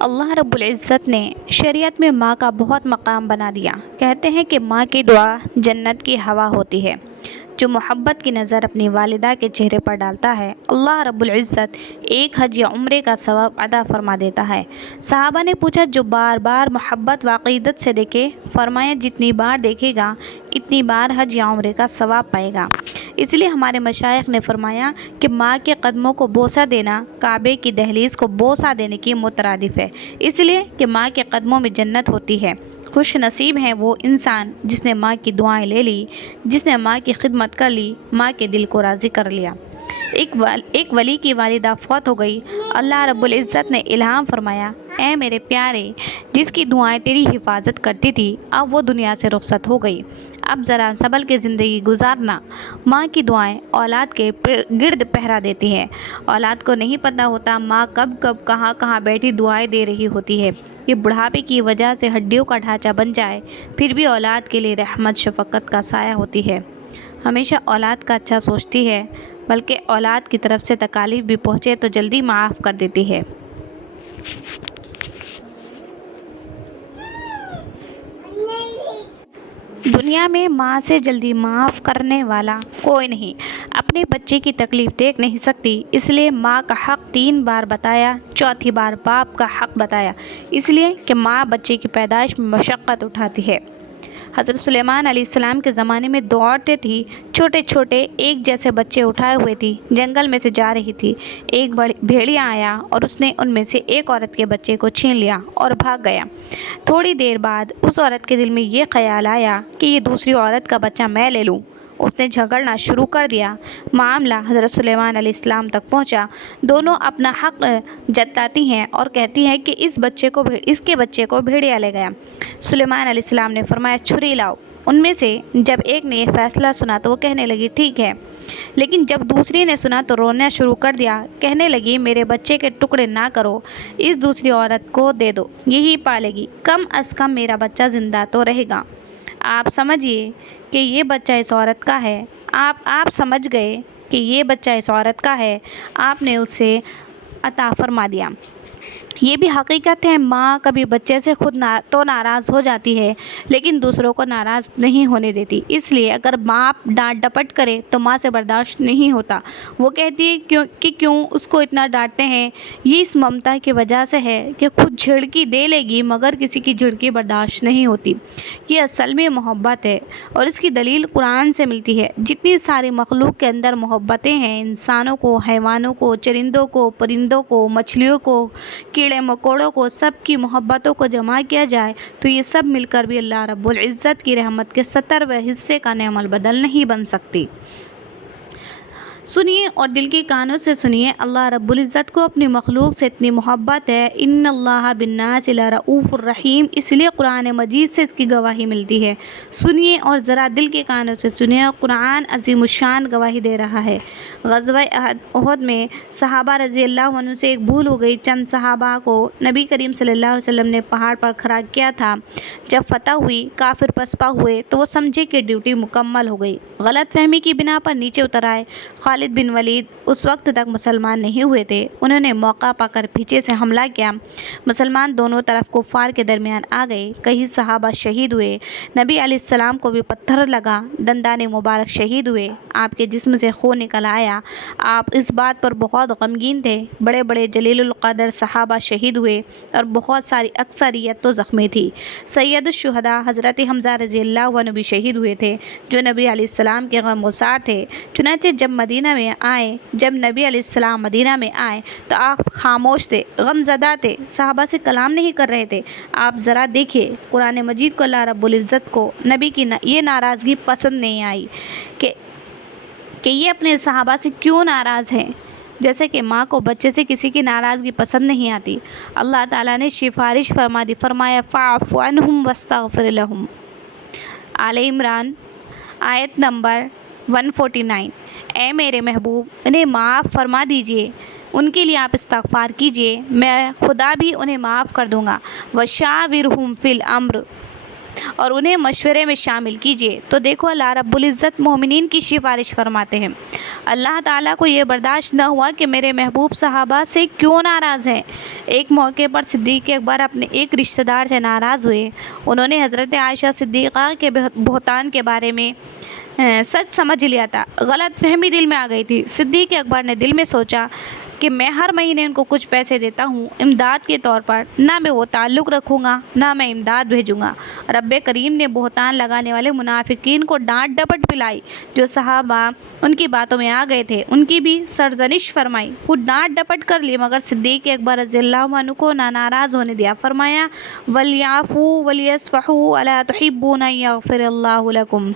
اللہ رب العزت نے شریعت میں ماں کا بہت مقام بنا دیا۔ کہتے ہیں کہ ماں کی دعا جنت کی ہوا ہوتی ہے۔ جو محبت کی نظر اپنی والدہ کے چہرے پر ڈالتا ہے، اللہ رب العزت ایک حج یا عمرے کا ثواب عطا فرما دیتا ہے۔ صحابہ نے پوچھا، جو بار بار محبت و عقیدت سے دیکھے؟ فرمایا، جتنی بار دیکھے گا اتنی بار حج یا عمرے کا ثواب پائے گا۔ اس لیے ہمارے مشائخ نے فرمایا کہ ماں کے قدموں کو بوسہ دینا کعبے کی دہلیز کو بوسہ دینے کی مترادف ہے، اس لیے کہ ماں کے قدموں میں جنت ہوتی ہے۔ خوش نصیب ہے وہ انسان جس نے ماں کی دعائیں لے لی، جس نے ماں کی خدمت کر لی، ماں کے دل کو راضی کر لیا۔ ایک ولی کی والدہ فوت ہو گئی۔ اللہ رب العزت نے الہام فرمایا، اے میرے پیارے، جس کی دعائیں تیری حفاظت کرتی تھی اب وہ دنیا سے رخصت ہو گئی، اب ذرا سنبھل کے زندگی گزارنا۔ ماں کی دعائیں اولاد کے گرد پہرا دیتی ہیں۔ اولاد کو نہیں پتہ ہوتا ماں کب کب کہاں کہاں بیٹھی دعائیں دے رہی ہوتی ہے۔ یہ بڑھاپے کی وجہ سے ہڈیوں کا ڈھانچہ بن جائے پھر بھی اولاد کے لیے رحمت شفقت کا سایہ ہوتی ہے۔ ہمیشہ اولاد کا اچھا سوچتی ہے، بلکہ اولاد کی طرف سے تکالیف بھی پہنچے تو جلدی معاف کر دیتی ہے۔ دنیا میں ماں سے جلدی معاف کرنے والا کوئی نہیں۔ اپنے بچے کی تکلیف دیکھ نہیں سکتی، اس لیے ماں کا حق 3 بار بتایا، چوتھی بار باپ کا حق بتایا، اس لیے کہ ماں بچے کی پیدائش میں مشقت اٹھاتی ہے۔ حضرت سلیمان علیہ السلام کے زمانے میں 2 عورتیں تھیں، چھوٹے چھوٹے ایک جیسے بچے اٹھائے ہوئے تھی، جنگل میں سے جا رہی تھی۔ ایک بھیڑیا آیا اور اس نے ان میں سے ایک عورت کے بچے کو چھین لیا اور بھاگ گیا۔ تھوڑی دیر بعد اس عورت کے دل میں یہ خیال آیا کہ یہ دوسری عورت کا بچہ میں لے لوں۔ اس نے جھگڑنا شروع کر دیا۔ معاملہ حضرت سلیمان علیہ السلام تک پہنچا۔ دونوں اپنا حق جتاتی ہیں اور کہتی ہیں کہ اس کے بچے کو بھیڑیا لے گیا۔ سلیمان علیہ السلام نے فرمایا، چھری لاؤ۔ ان میں سے جب ایک نے یہ فیصلہ سنا تو وہ کہنے لگی، ٹھیک ہے، لیکن جب دوسری نے سنا تو رونا شروع کر دیا۔ کہنے لگی، میرے بچے کے ٹکڑے نہ کرو، اس دوسری عورت کو دے دو، یہی پالے گی، کم از کم میرا بچہ زندہ تو رہے گا۔ آپ سمجھیے کہ یہ بچہ اس عورت کا ہے۔ آپ سمجھ گئے کہ یہ بچہ اس عورت کا ہے، آپ نے اسے عطا فرما دیا۔ یہ بھی حقیقت ہے، ماں کبھی بچے سے خود تو ناراض ہو جاتی ہے لیکن دوسروں کو ناراض نہیں ہونے دیتی۔ اس لیے اگر باپ ڈانٹ ڈپٹ کرے تو ماں سے برداشت نہیں ہوتا۔ وہ کہتی ہے کہ کیوں اس کو اتنا ڈانٹتے ہیں؟ یہ اس ممتا کی وجہ سے ہے کہ خود جھڑکی دے لے گی مگر کسی کی جھڑکی برداشت نہیں ہوتی۔ یہ اصل میں محبت ہے اور اس کی دلیل قرآن سے ملتی ہے۔ جتنی ساری مخلوق کے اندر محبتیں ہیں، انسانوں کو، حیوانوں کو، چرندوں کو، پرندوں کو، مچھلیوں کو، کیڑے مکوڑوں کو، سب کی محبتوں کو جمع کیا جائے تو یہ سب مل کر بھی اللہ رب العزت کی رحمت کے 70ویں حصے کا نعم البدل نہیں بن سکتی۔ سنیے اور دل کے کانوں سے سنیے، اللہ رب العزت کو اپنی مخلوق سے اتنی محبت ہے۔ ان اللہ بالناس لرؤوف الرحیم، اس لیے قرآن مجید سے اس کی گواہی ملتی ہے۔ سنیے اور ذرا دل کے کانوں سے سنیے، قرآن عظیم الشان گواہی دے رہا ہے۔ غزوہ احد میں صحابہ رضی اللہ عنہ سے ایک بھول ہو گئی۔ چند صحابہ کو نبی کریم صلی اللہ علیہ وسلم نے پہاڑ پر کھڑا کیا تھا۔ جب فتح ہوئی، کافر پسپا ہوئے تو وہ سمجھے کہ ڈیوٹی مکمل ہو گئی، غلط فہمی کی بنا پر نیچے اتر آئے۔ خالد بن ولید اس وقت تک مسلمان نہیں ہوئے تھے، انہوں نے موقع پا کر پیچھے سے حملہ کیا۔ مسلمان دونوں طرف کفار کے درمیان آ گئے، کئی صحابہ شہید ہوئے، نبی علیہ السلام کو بھی پتھر لگا، دندان مبارک شہید ہوئے، آپ کے جسم سے خون نکل آیا۔ آپ اس بات پر بہت غمگین تھے۔ بڑے بڑے جلیل القدر صحابہ شہید ہوئے اور بہت ساری اکثریت تو زخمی تھی۔ سید الشہداء حضرت حمزہ رضی اللہ عنہ بھی شہید ہوئے تھے، جو نبی علیہ السلام کے غمگسار تھے۔ چنانچہ جب نبی علیہ السلام مدینہ میں آئے تو آپ خاموش تھے، غم زدہ تھے، صحابہ سے کلام نہیں کر رہے تھے۔ آپ ذرا دیکھیے، قرآن مجید کو اللہ رب العزت کو نبی کی یہ ناراضگی پسند نہیں آئی کہ یہ اپنے صحابہ سے کیوں ناراض ہیں، جیسے کہ ماں کو بچے سے کسی کی ناراضگی پسند نہیں آتی۔ اللہ تعالیٰ نے سفارش فرما دی، فرمایا فاعف عنہم واستغفر لہم۔ آل عمران آیت نمبر 149۔ اے میرے محبوب، انہیں معاف فرما دیجئے، ان کے لیے آپ استغفار کیجئے، میں خدا بھی انہیں معاف کر دوں گا۔ وشاورہم فی الامر، اور انہیں مشورے میں شامل کیجیے۔ تو دیکھو اللہ رب العزت مومنین کی سفارش فرماتے ہیں۔ اللہ تعالیٰ کو یہ برداشت نہ ہوا کہ میرے محبوب صحابہ سے کیوں ناراض ہیں۔ ایک موقع پر صدیق اکبر اپنے ایک رشتہ دار سے ناراض ہوئے۔ انہوں نے حضرت عائشہ صدیقہ کے بہتان کے بارے میں سچ سمجھ لیا تھا، غلط فہمی دل میں آ گئی تھی۔ صدیق اکبر نے دل میں سوچا کہ میں ہر مہینے ان کو کچھ پیسے دیتا ہوں امداد کے طور پر، نہ میں وہ تعلق رکھوں گا نہ میں امداد بھیجوں گا۔ رب کریم نے بہتان لگانے والے منافقین کو ڈانٹ ڈپٹ پلائی۔ جو صحابہ ان کی باتوں میں آ گئے تھے ان کی بھی سرزنش فرمائی، خود ڈانٹ ڈپٹ کر لی، مگر صدیق اکبر رضی اللہ عنہ کو نہ ناراض ہونے دیا۔ فرمایا وَلْيَعْفُوا وَلْيَصْفَحُوا أَلَا تُحِبُّونَ أَن يَغْفِرَ اللَّهُ لَكُمْ۔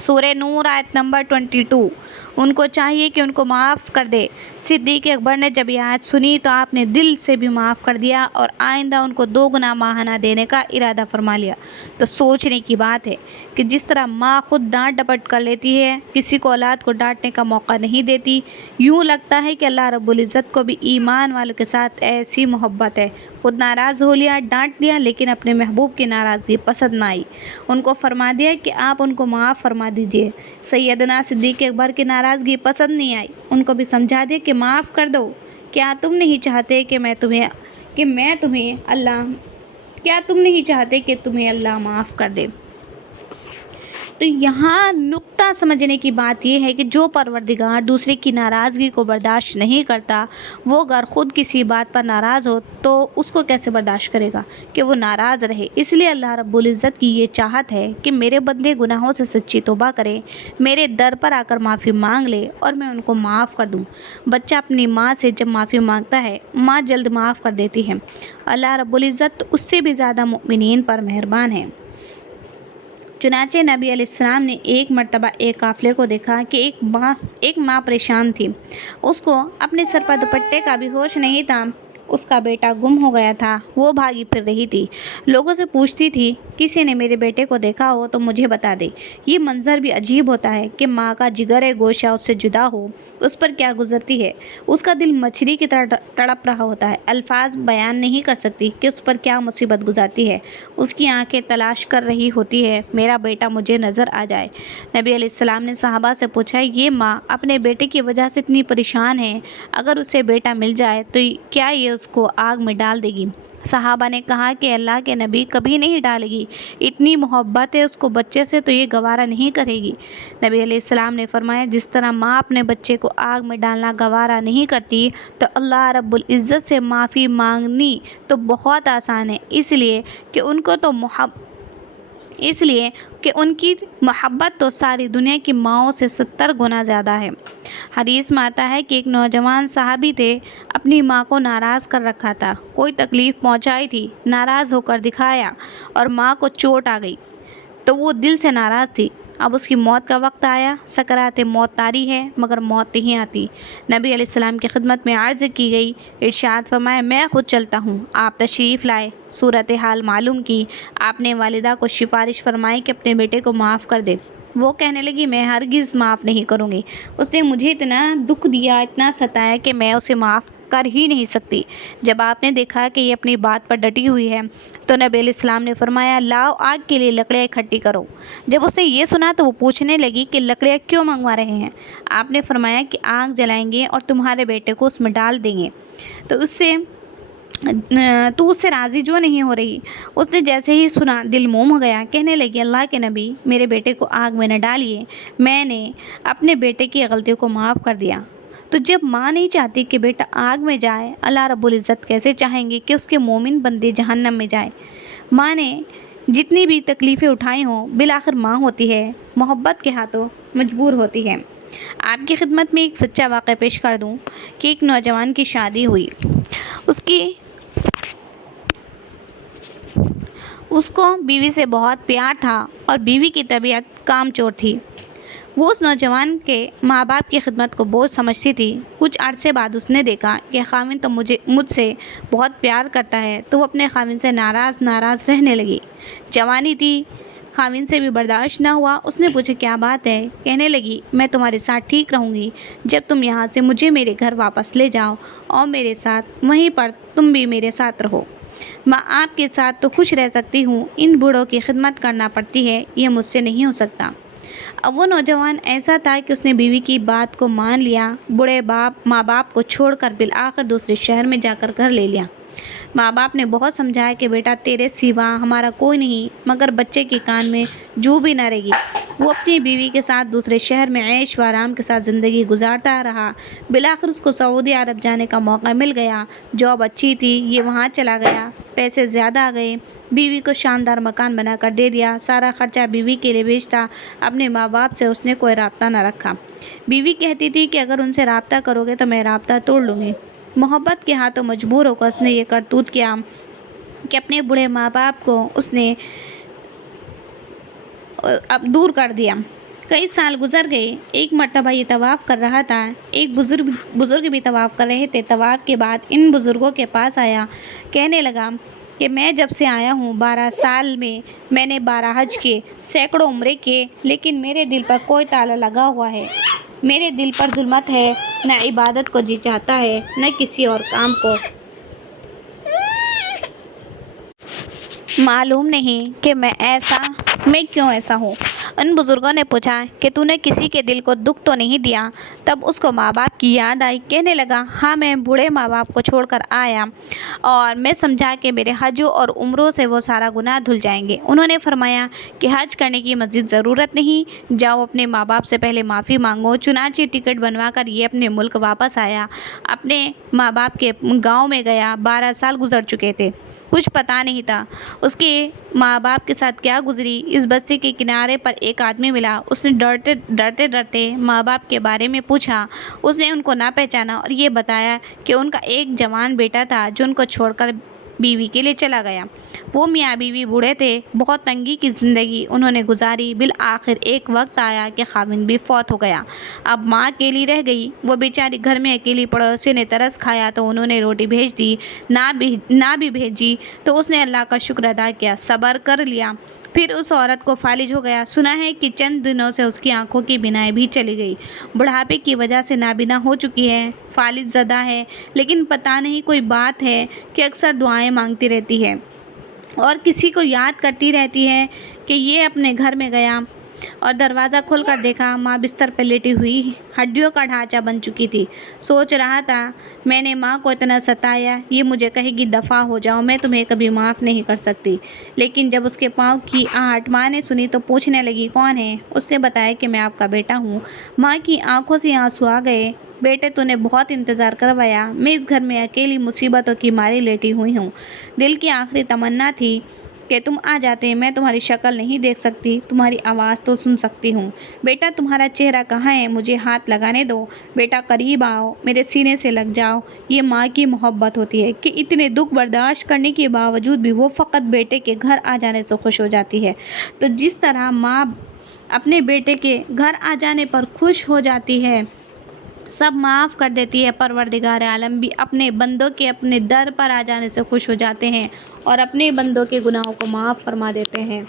سورہ نور آیت نمبر 22۔ ان کو چاہیے کہ ان کو معاف کر دے۔ صدیق اکبر نے جب یہ آیت سنی تو آپ نے دل سے بھی معاف کر دیا اور آئندہ ان کو 2 گنا ماہانہ دینے کا ارادہ فرما لیا۔ تو سوچنے کی بات ہے کہ جس طرح ماں خود ڈانٹ ڈپٹ کر لیتی ہے، کسی کو اولاد کو ڈانٹنے کا موقع نہیں دیتی، یوں لگتا ہے کہ اللہ رب العزت کو بھی ایمان والوں کے ساتھ ایسی محبت ہے۔ خود ناراض ہو لیا، ڈانٹ دیا، لیکن اپنے محبوب کی ناراضگی پسند نہ آئی، ان کو فرما دیا کہ آپ ان کو معاف فرما دیجئے۔ سیدنا صدیق اکبر کی ناراضگی پسند نہیں آئی، ان کو بھی سمجھا دیا کہ معاف کر دو۔ کیا تم نہیں چاہتے کہ تمہیں اللہ معاف کر دے؟ تو یہاں نقطہ سمجھنے کی بات یہ ہے کہ جو پروردگار دوسرے کی ناراضگی کو برداشت نہیں کرتا، وہ اگر خود کسی بات پر ناراض ہو تو اس کو کیسے برداشت کرے گا کہ وہ ناراض رہے۔ اس لیے اللہ رب العزت کی یہ چاہت ہے کہ میرے بندے گناہوں سے سچی توبہ کرے، میرے در پر آ کر معافی مانگ لے اور میں ان کو معاف کر دوں۔ بچہ اپنی ماں سے جب معافی مانگتا ہے، ماں جلد معاف کر دیتی ہے۔ اللہ رب العزت اس سے بھی زیادہ مومنین پر مہربان ہے۔ چنانچہ نبی علیہ السلام نے ایک مرتبہ ایک قافلے کو دیکھا کہ ایک ماں پریشان تھی، اس کو اپنے سر پر دوپٹے کا بھی ہوش نہیں تھا، اس کا بیٹا گم ہو گیا تھا، وہ بھاگی پھر رہی تھی، لوگوں سے پوچھتی تھی کسی نے میرے بیٹے کو دیکھا ہو تو مجھے بتا دے۔ یہ منظر بھی عجیب ہوتا ہے کہ ماں کا جگر گوشہ اس سے جدا ہو، اس پر کیا گزرتی ہے، اس کا دل مچھلی کی طرح تڑپ رہا ہوتا ہے، الفاظ بیان نہیں کر سکتی کہ اس پر کیا مصیبت گزرتی ہے، اس کی آنکھیں تلاش کر رہی ہوتی ہے میرا بیٹا مجھے نظر آ جائے۔ نبی علیہ السلام نے صحابہ سے پوچھا یہ ماں اپنے بیٹے کی وجہ سے اتنی پریشان ہے، اگر اسے بیٹا مل جائے تو کیا یہ اس کو آگ میں ڈال دے گی؟ صحابہ نے کہا کہ اللہ کے نبی کبھی نہیں ڈالے گی، اتنی محبت ہے اس کو بچے سے تو یہ گوارا نہیں کرے گی۔ نبی علیہ السلام نے فرمایا جس طرح ماں اپنے بچے کو آگ میں ڈالنا گوارا نہیں کرتی تو اللہ رب العزت سے معافی مانگنی تو بہت آسان ہے، اس لیے کہ ان کی محبت تو ساری دنیا کی ماؤں سے 70 گنا زیادہ ہے۔ حدیث میں آتا ہے کہ ایک نوجوان صحابی تھے، اپنی ماں کو ناراض کر رکھا تھا، کوئی تکلیف پہنچائی تھی، ناراض ہو کر دکھایا اور ماں کو چوٹ آ گئی تو وہ دل سے ناراض تھی۔ اب اس کی موت کا وقت آیا، سکرات موت طاری ہے مگر موت نہیں آتی۔ نبی علیہ السلام کی خدمت میں عرض کی گئی، ارشاد فرمایا میں خود چلتا ہوں۔ آپ تشریف لائے، صورتحال معلوم کی، آپ نے والدہ کو سفارش فرمائی کہ اپنے بیٹے کو معاف کر دے۔ وہ کہنے لگی میں ہرگز معاف نہیں کروں گی، اس نے مجھے اتنا دکھ دیا، اتنا ستایا کہ میں اسے معاف کر ہی نہیں سکتی۔ جب آپ نے دیکھا کہ یہ اپنی بات پر ڈٹی ہوئی ہے تو نبی علیہ السلام نے فرمایا لاؤ آگ کے لیے لکڑیاں اکٹھی کرو۔ جب اس نے یہ سنا تو وہ پوچھنے لگی کہ لکڑیاں کیوں منگوا رہے ہیں؟ آپ نے فرمایا کہ آگ جلائیں گے اور تمہارے بیٹے کو اس میں ڈال دیں گے، تو اس سے راضی جو نہیں ہو رہی۔ اس نے جیسے ہی سنا دل موم ہو گیا، کہنے لگی اللہ کے نبی میرے بیٹے کو آگ میں نہ ڈالیے، میں نے اپنے بیٹے کی غلطی کو معاف کر دیا۔ تو جب ماں نہیں چاہتی کہ بیٹا آگ میں جائے، اللہ رب العزت کیسے چاہیں گے کہ اس کے مومن بندے جہنم میں جائے؟ ماں نے جتنی بھی تکلیفیں اٹھائی ہوں بالآخر ماں ہوتی ہے، محبت کے ہاتھوں مجبور ہوتی ہے۔ آپ کی خدمت میں ایک سچا واقعہ پیش کر دوں کہ ایک نوجوان کی شادی ہوئی، اس کو بیوی سے بہت پیار تھا اور بیوی کی طبیعت کام چور تھی۔ وہ اس نوجوان کے ماں باپ کی خدمت کو بوجھ سمجھتی تھی۔ کچھ عرصے بعد اس نے دیکھا کہ خاوند تو مجھ سے بہت پیار کرتا ہے، تو وہ اپنے خاوند سے ناراض رہنے لگی۔ جوانی تھی، خاوند سے بھی برداشت نہ ہوا، اس نے پوچھا کیا بات ہے؟ کہنے لگی میں تمہارے ساتھ ٹھیک رہوں گی جب تم یہاں سے مجھے میرے گھر واپس لے جاؤ اور میرے ساتھ وہیں پر تم بھی میرے ساتھ رہو۔ ماں آپ کے ساتھ تو خوش رہ سکتی ہوں، ان بوڑھوں کی خدمت کرنا پڑتی ہے، یہ مجھ سے نہیں ہو سکتا۔ اب وہ نوجوان ایسا تھا کہ اس نے بیوی کی بات کو مان لیا، بوڑھے ماں باپ کو چھوڑ کر بالآخر دوسرے شہر میں جا کر گھر لے لیا۔ ماں باپ نے بہت سمجھایا کہ بیٹا تیرے سوا ہمارا کوئی نہیں، مگر بچے کے کان میں جوں بھی نہ رہی۔ وہ اپنی بیوی کے ساتھ دوسرے شہر میں عیش و آرام کے ساتھ زندگی گزارتا رہا۔ بالآخر اس کو سعودی عرب جانے کا موقع مل گیا۔ جاب اچھی تھی، یہ وہاں چلا گیا، پیسے زیادہ آ گئے، بیوی کو شاندار مکان بنا کر دے دیا، سارا خرچہ بیوی کے لیے بھیجتا، اپنے ماں باپ سے اس نے کوئی رابطہ نہ رکھا۔ بیوی کہتی تھی کہ اگر ان سے رابطہ کرو گے تو میں رابطہ توڑ لوں گی۔ محبت کے ہاتھوں مجبور ہو کر اس نے یہ کرتوت کیا کہ اپنے بوڑھے ماں باپ کو اس نے اب دور کر دیا۔ کئی سال گزر گئے، ایک مرتبہ یہ طواف کر رہا تھا، ایک بزرگ بھی طواف کر رہے تھے۔ طواف کے بعد ان بزرگوں کے پاس آیا، کہنے لگا کہ میں جب سے آیا ہوں 12 سال میں نے 12 حج کیے، سینکڑوں عمرے کیے، لیکن میرے دل پر کوئی تالا لگا ہوا ہے، میرے دل پر ظلمت ہے، نہ عبادت کو جی چاہتا ہے، نہ کسی اور کام کو۔ معلوم نہیں کہ میں کیوں ایسا ہوں۔ ان بزرگوں نے پوچھا کہ تو نے کسی کے دل کو دکھ تو نہیں دیا؟ تب اس کو ماں باپ کی یاد آئی، کہنے لگا ہاں، میں بوڑھے ماں باپ کو چھوڑ کر آیا اور میں سمجھا کہ میرے حجوں اور عمروں سے وہ سارا گناہ دھل جائیں گے۔ انہوں نے فرمایا کہ حج کرنے کی مزید ضرورت نہیں، جاؤ اپنے ماں باپ سے پہلے معافی مانگو۔ چنانچہ ٹکٹ بنوا کر یہ اپنے ملک واپس آیا، اپنے ماں باپ کے گاؤں میں گیا۔ 12 سال گزر چکے تھے، کچھ پتہ نہیں تھا اس کے ماں باپ کے ساتھ کیا گزری۔ اس بستی کے کنارے پر ایک آدمی ملا، اس نے ڈرتے ماں باپ کے بارے میں پوچھا۔ اس نے ان کو نہ پہچانا اور یہ بتایا کہ ان کا ایک جوان بیٹا تھا جو ان کو چھوڑ کر بیوی کے لیے چلا گیا۔ وہ میاں بیوی بوڑھے تھے، بہت تنگی کی زندگی انہوں نے گزاری۔ بالآخر ایک وقت آیا کہ خاوند بھی فوت ہو گیا، اب ماں اکیلی رہ گئی۔ وہ بیچاری گھر میں اکیلی، پڑوسی نے ترس کھایا تو انہوں نے روٹی بھیج دی، نہ بھی بھیجی تو اس نے اللہ کا شکر ادا کیا، صبر کر لیا۔ پھر اس عورت کو فالج ہو گیا، سنا ہے کہ چند دنوں سے اس کی آنکھوں کی بینائی بھی چلی گئی، بڑھاپے کی وجہ سے نابینا ہو چکی ہے، فالج زدہ ہے، لیکن پتہ نہیں کوئی بات ہے کہ اکثر دعائیں مانگتی رہتی ہے اور کسی کو یاد کرتی رہتی ہے کہ یہ اپنے گھر میں گیا اور دروازہ کھول کر دیکھا، ماں بستر پر لیٹی ہوئی ہڈیوں کا ڈھانچہ بن چکی تھی۔ سوچ رہا تھا میں نے ماں کو اتنا ستایا، یہ مجھے کہے گی دفع ہو جاؤ، میں تمہیں کبھی معاف نہیں کر سکتی۔ لیکن جب اس کے پاؤں کی آہٹ ماں نے سنی تو پوچھنے لگی کون ہے؟ اس نے بتایا کہ میں آپ کا بیٹا ہوں۔ ماں کی آنکھوں سے آنسو آ گئے، بیٹے تو نے بہت انتظار کروایا، میں اس گھر میں اکیلی مصیبتوں کی ماری لیٹی ہوئی ہوں، دل کی آخری تمنا تھی کہ تم آ جاتے، میں تمہاری شکل نہیں دیکھ سکتی، تمہاری آواز تو سن سکتی ہوں۔ بیٹا تمہارا چہرہ کہاں ہے؟ مجھے ہاتھ لگانے دو، بیٹا قریب آؤ، میرے سینے سے لگ جاؤ۔ یہ ماں کی محبت ہوتی ہے کہ اتنے دکھ برداشت کرنے کے باوجود بھی وہ فقط بیٹے کے گھر آ جانے سے خوش ہو جاتی ہے۔ تو جس طرح ماں اپنے بیٹے کے گھر آ جانے پر خوش ہو جاتی ہے، سب معاف کر دیتی ہے، پروردگار عالم بھی اپنے بندوں کے اپنے در پر آ جانے سے خوش ہو جاتے ہیں اور اپنے بندوں کے گناہوں کو معاف فرما دیتے ہیں۔